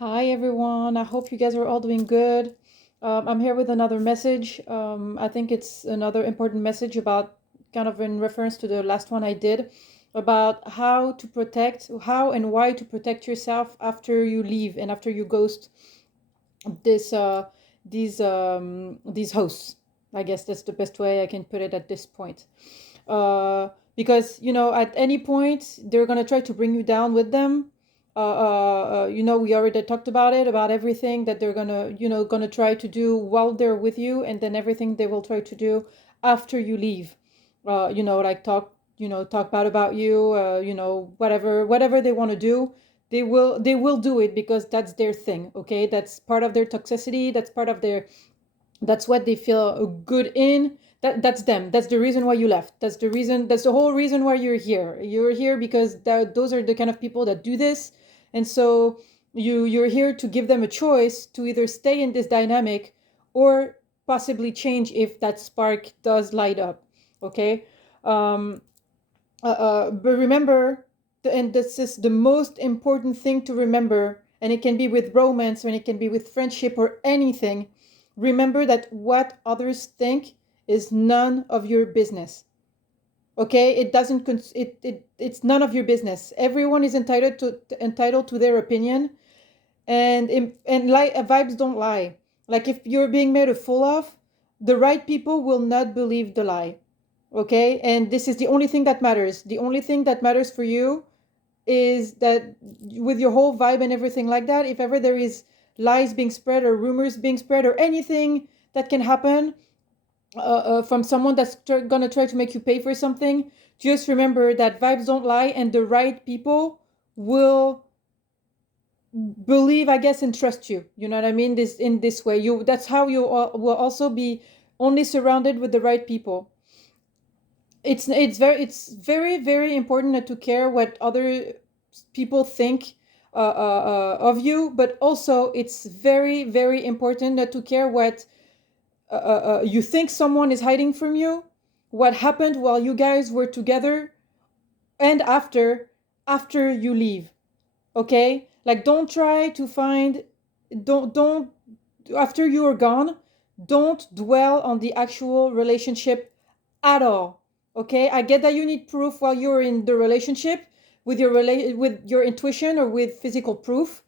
Hi everyone, I hope you guys are all doing good. I'm here with another message. I think it's another important message about kind of in reference to the last one I did about how to protect, how and why to protect yourself after you leave and after you ghost this these hosts. I guess that's the best way I can put it at this point. Because at any point they're gonna try to bring you down with them. We already talked about it, about everything that they're gonna try to do while they're with you, and then everything they will try to do after you leave. Like talk bad about you. Whatever they want to do, they will do it because that's their thing. Okay, that's part of their toxicity. That's what they feel good in. That's them. That's the reason why you left. That's the whole reason why you're here because those are the kind of people that do this. And so you're here to give them a choice to either stay in this dynamic or possibly change if that spark does light up. Okay. um but remember, and this is the most important thing to remember, and it can be with romance and it can be with friendship or anything. Remember that what others think is none of your business. Okay, it doesn't it's none of your business. Everyone is entitled to their opinion, and vibes don't lie. Like if you're being made a fool of, the right people will not believe the lie. Okay, and this is the only thing that matters. The only thing that matters for you is that with your whole vibe and everything like that, if ever there is lies being spread or rumors being spread or anything that can happen from someone that's gonna try to make you pay for something, just remember that vibes don't lie, and the right people will believe, I guess, and trust you. You know what I mean? This in this way, you that's how you will also be only surrounded with the right people. It's very important not to care what other people think of you, but also it's very very important not to care what you think someone is hiding from you, what happened while you guys were together, and after you leave. Okay, like don't try to find, don't after you are gone, don't dwell on the actual relationship at all. Okay, I get that you need proof while you're in the relationship with your intuition or with physical proof,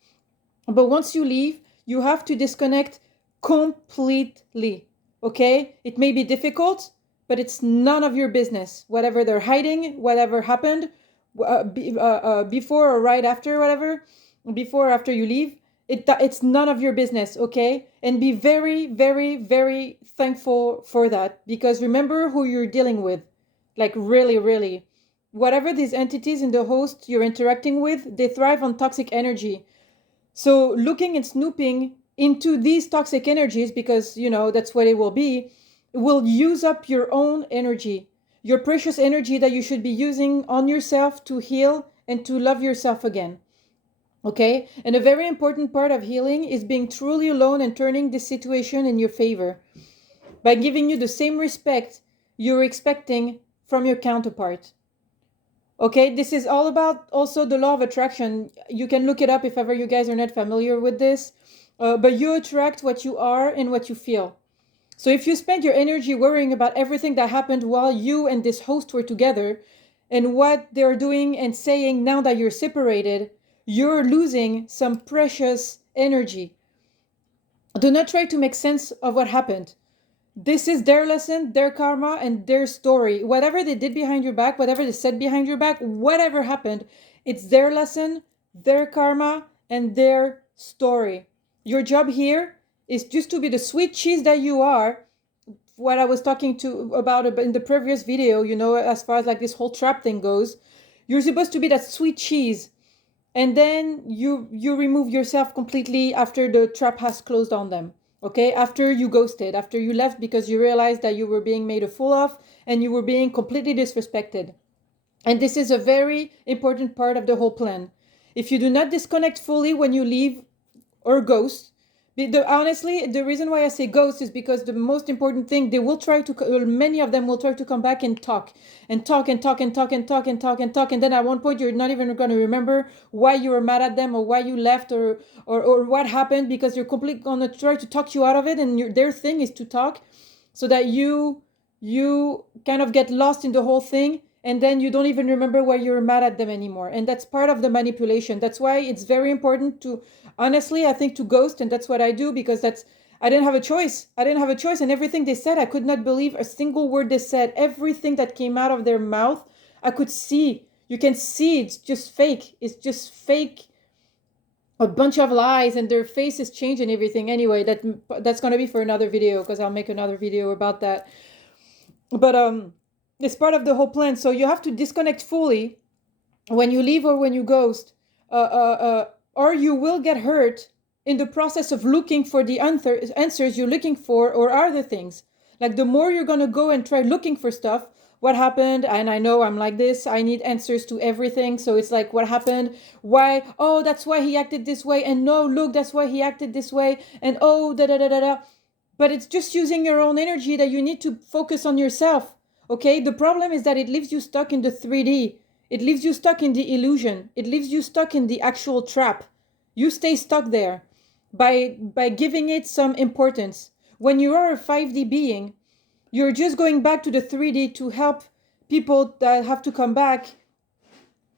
but once you leave, you have to disconnect completely. Okay, it may be difficult, but it's none of your business whatever they're hiding, whatever happened before or right after, whatever, before or after you leave. It's none of your business. Okay, and be very very very thankful for that, because remember who you're dealing with. Like really really, whatever these entities in the host you're interacting with, they thrive on toxic energy. So looking and snooping into these toxic energies, because that's what it will use up your own energy, your precious energy that you should be using on yourself to heal and to love yourself again. Okay, and a very important part of healing is being truly alone and turning this situation in your favor by giving you the same respect you're expecting from your counterpart. Okay, this is all about also the law of attraction. You can look it up if ever you guys are not familiar with this. But you attract what you are and what you feel. So if you spend your energy worrying about everything that happened while you and this host were together and what they're doing and saying now that you're separated, you're losing some precious energy. Do not try to make sense of what happened. This is their lesson, their karma, and their story. Whatever they did behind your back, whatever they said behind your back, whatever happened, it's their lesson, their karma, and their story. Your job here is just to be the sweet cheese that you are. What I was talking to about in the previous video, as far as like this whole trap thing goes, you're supposed to be that sweet cheese, and then you remove yourself completely after the trap has closed on them. Okay, after you ghosted, after you left because you realized that you were being made a fool of and you were being completely disrespected. And this is a very important part of the whole plan. If you do not disconnect fully when you leave or ghost, Honestly, the reason why I say ghost is because the most important thing, they will try to, many of them will try to come back and talk and talk and talk and talk and talk and talk and talk. And then at one point, you're not even going to remember why you were mad at them or why you left or what happened, because you're completely going to try to talk you out of it. And their thing is to talk so that you kind of get lost in the whole thing. And then you don't even remember why you're mad at them anymore. And that's part of the manipulation. That's why it's very important to, honestly, I think, to ghost. And that's what I do, because I didn't have a choice. I didn't have a choice. And everything they said, I could not believe a single word they said. Everything that came out of their mouth, I could see. You can see it's just fake. It's just fake. A bunch of lies, and their faces change and everything. Anyway, that's going to be for another video, because I'll make another video about that. But it's part of the whole plan. So you have to disconnect fully when you leave or when you ghost, or you will get hurt in the process of looking for the answers you're looking for, or other things. Like, the more you're gonna go and try looking for stuff, what happened, and I know I'm like this, I need answers to everything. So it's like, what happened, why, oh, that's why he acted this way, and no, look, that's why he acted this way, and oh, da da da da da. But it's just using your own energy that you need to focus on yourself. Okay, the problem is that it leaves you stuck in the 3D. It leaves you stuck in the illusion. It leaves you stuck in the actual trap. You stay stuck there by giving it some importance. When you are a 5D being, you're just going back to the 3D to help people that have to come back.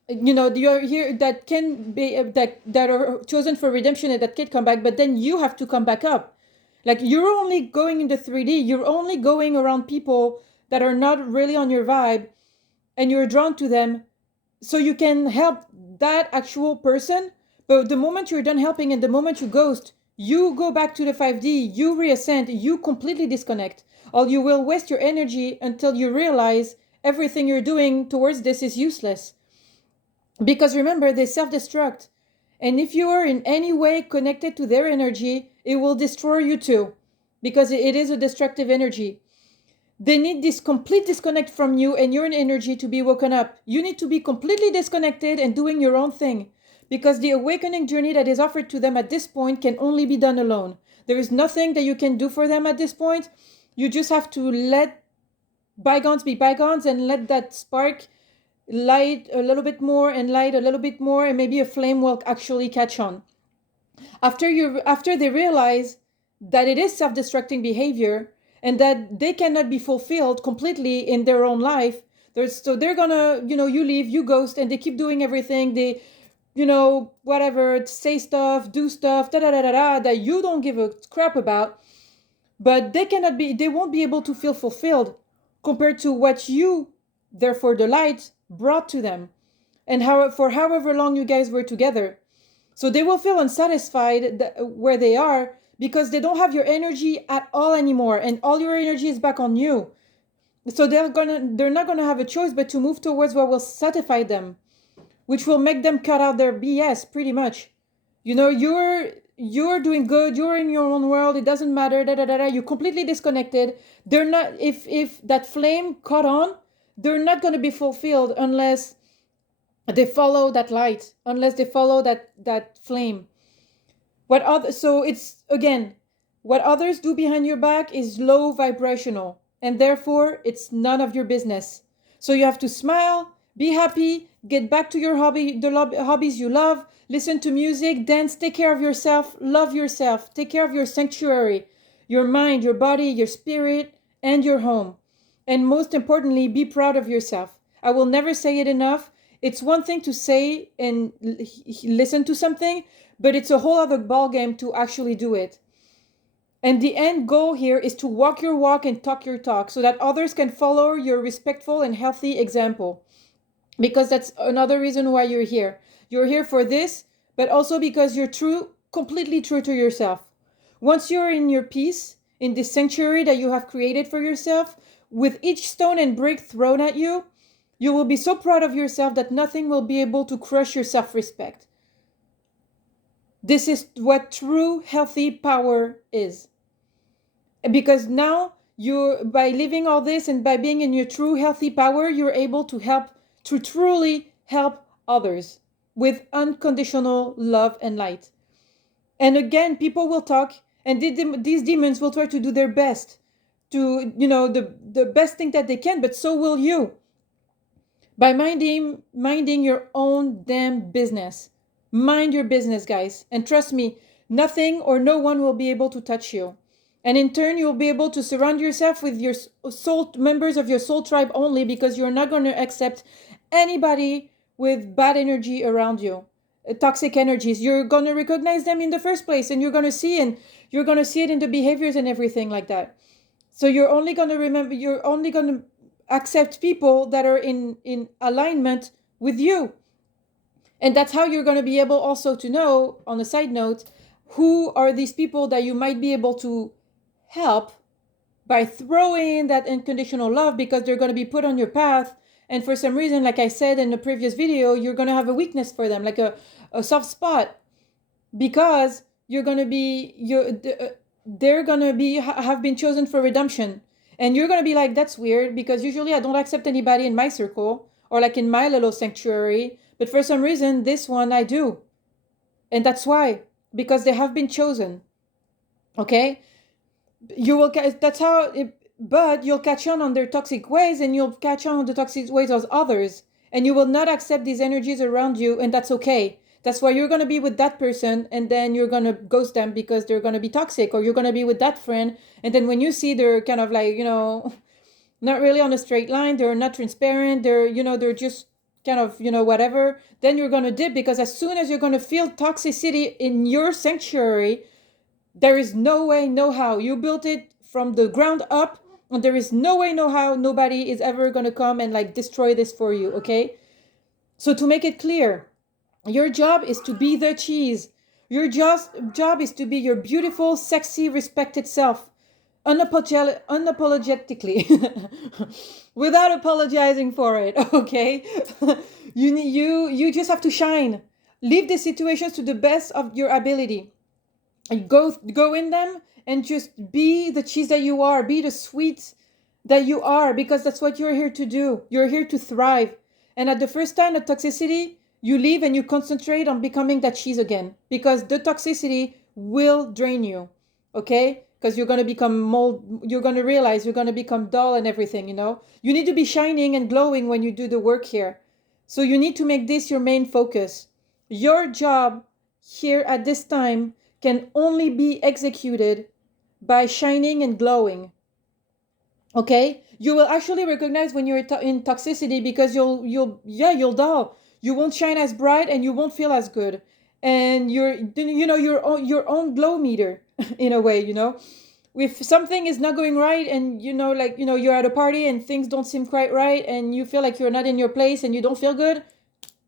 You're here, that can be that are chosen for redemption and that can come back, but then you have to come back up. Like, you're only going in the 3D, you're only going around people that are not really on your vibe, and you're drawn to them so you can help that actual person. But the moment you're done helping and the moment you ghost, you go back to the 5D, you reascend, you completely disconnect. Or you will waste your energy until you realize everything you're doing towards this is useless. Because remember, they self-destruct. And if you are in any way connected to their energy, it will destroy you too. Because it is a destructive energy. They need this complete disconnect from you and your energy to be woken up. You need to be completely disconnected and doing your own thing. Because the awakening journey that is offered to them at this point can only be done alone. There is nothing that you can do for them at this point. You just have to let bygones be bygones and let that spark light a little bit more and light a little bit more, and maybe a flame will actually catch on. After they realize that it is self-destructing behavior and that they cannot be fulfilled completely in their own life, so they're gonna, you leave, you ghost, and they keep doing everything. They, whatever, say stuff, do stuff, da da da da da, that you don't give a crap about. But they won't be able to feel fulfilled compared to what you, therefore the light, brought to them, and for however long you guys were together. So they will feel unsatisfied where they are, because they don't have your energy at all anymore, and all your energy is back on you. So they're not gonna have a choice but to move towards what will satisfy them, which will make them cut out their BS, pretty much. You're doing good, you're in your own world, it doesn't matter, da da da da, you're completely disconnected. They're not, if that flame caught on, they're not going to be fulfilled unless they follow that light, unless they follow that flame. So it's, again, what others do behind your back is low vibrational, and therefore it's none of your business. So you have to smile, be happy, get back to your hobbies you love, listen to music, dance, take care of yourself, love yourself, take care of your sanctuary, your mind, your body, your spirit, and your home. And most importantly, be proud of yourself. I will never say it enough. It's one thing to say and listen to something, but it's a whole other ballgame to actually do it. And the end goal here is to walk your walk and talk your talk so that others can follow your respectful and healthy example. Because that's another reason why you're here. You're here for this, but also because you're completely true to yourself. Once you're in your peace, in this sanctuary that you have created for yourself, with each stone and brick thrown at you, you will be so proud of yourself that nothing will be able to crush your self-respect. This is what true healthy power is. Because now, by living all this and by being in your true healthy power, you're able to truly help others with unconditional love and light. And again, people will talk, and these demons will try to do their best to, the best thing that they can, but so will you, by minding your own damn business. Mind your business, guys, and trust me, nothing or no one will be able to touch you. And in turn, you'll be able to surround yourself with your soul members of your soul tribe only, because you're not going to accept anybody with bad energy around you, toxic energies. You're going to recognize them in the first place, and you're going to see it in the behaviors and everything like that. So you're only going to accept people that are in alignment with you. And that's how you're going to be able also to know, on a side note, who are these people that you might be able to help by throwing that unconditional love, because they're going to be put on your path. And for some reason, like I said in the previous video, you're going to have a weakness for them, like a soft spot, because you're going to be, they're going to be, have been chosen for redemption. And you're going to be like, that's weird, because usually I don't accept anybody in my circle or like in my little sanctuary. But for some reason, this one I do. And that's why, because they have been chosen. Okay? That's how, but you'll catch on their toxic ways, and you'll catch on the toxic ways of others. And you will not accept these energies around you, and that's okay. That's why you're going to be with that person, and then you're going to ghost them because they're going to be toxic. Or you're going to be with that friend, and then when you see they're kind of like, not really on a straight line, they're not transparent, they're just kind of, whatever, then you're going to dip, because as soon as you're going to feel toxicity in your sanctuary, there is no way, no how. You built it from the ground up, and there is no way, no how. Nobody is ever going to come and like destroy this for you, okay? So to make it clear, your job is to be the cheese. Your job is to be your beautiful, sexy, respected self, unapologetically, without apologizing for it. Okay, you just have to shine. Leave the situations to the best of your ability. Go in them and just be the cheese that you are. Be the sweet that you are, because that's what you're here to do. You're here to thrive. And at the first time of toxicity, you leave and you concentrate on becoming that cheese again, because the toxicity will drain you, okay? Because you're going to become mold, you're going to realize you're going to become dull and everything, You need to be shining and glowing when you do the work here. So you need to make this your main focus. Your job here at this time can only be executed by shining and glowing. Okay, you will actually recognize when you're in toxicity, because you'll dull. You won't shine as bright, and you won't feel as good, and you're your own glow meter in a way. If something is not going right, and you're at a party and things don't seem quite right, and you feel like you're not in your place and you don't feel good,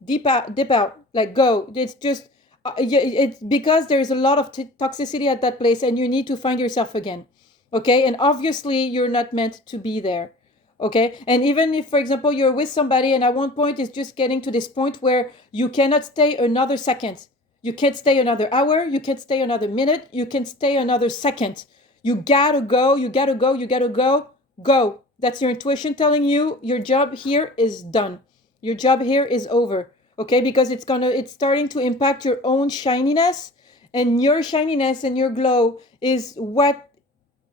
dip out, like go. It's just it's because there's a lot of toxicity at that place, and you need to find yourself again. Okay, and obviously you're not meant to be there. Okay, and even if, for example, you're with somebody, and at one point it's just getting to this point where you cannot stay another second, you can't stay another hour, you can't stay another minute, you can't stay another second. You gotta go, go. That's your intuition telling you your job here is done. Your job here is over. Okay, because it's starting to impact your own shininess, and your shininess and your glow is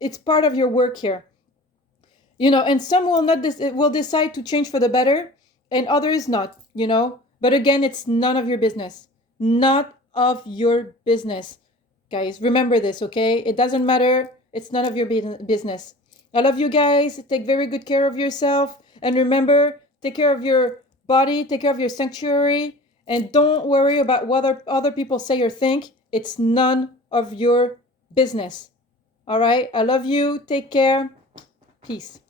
it's part of your work here. And some will decide to change for the better, and others not. But again, it's none of your business. Not of your business, guys. Remember this, okay? It doesn't matter. It's none of your business. I love you guys. Take very good care of yourself, and remember, take care of your body, take care of your sanctuary, and don't worry about what other people say or think. It's none of your business. All right? I love you. Take care. Peace.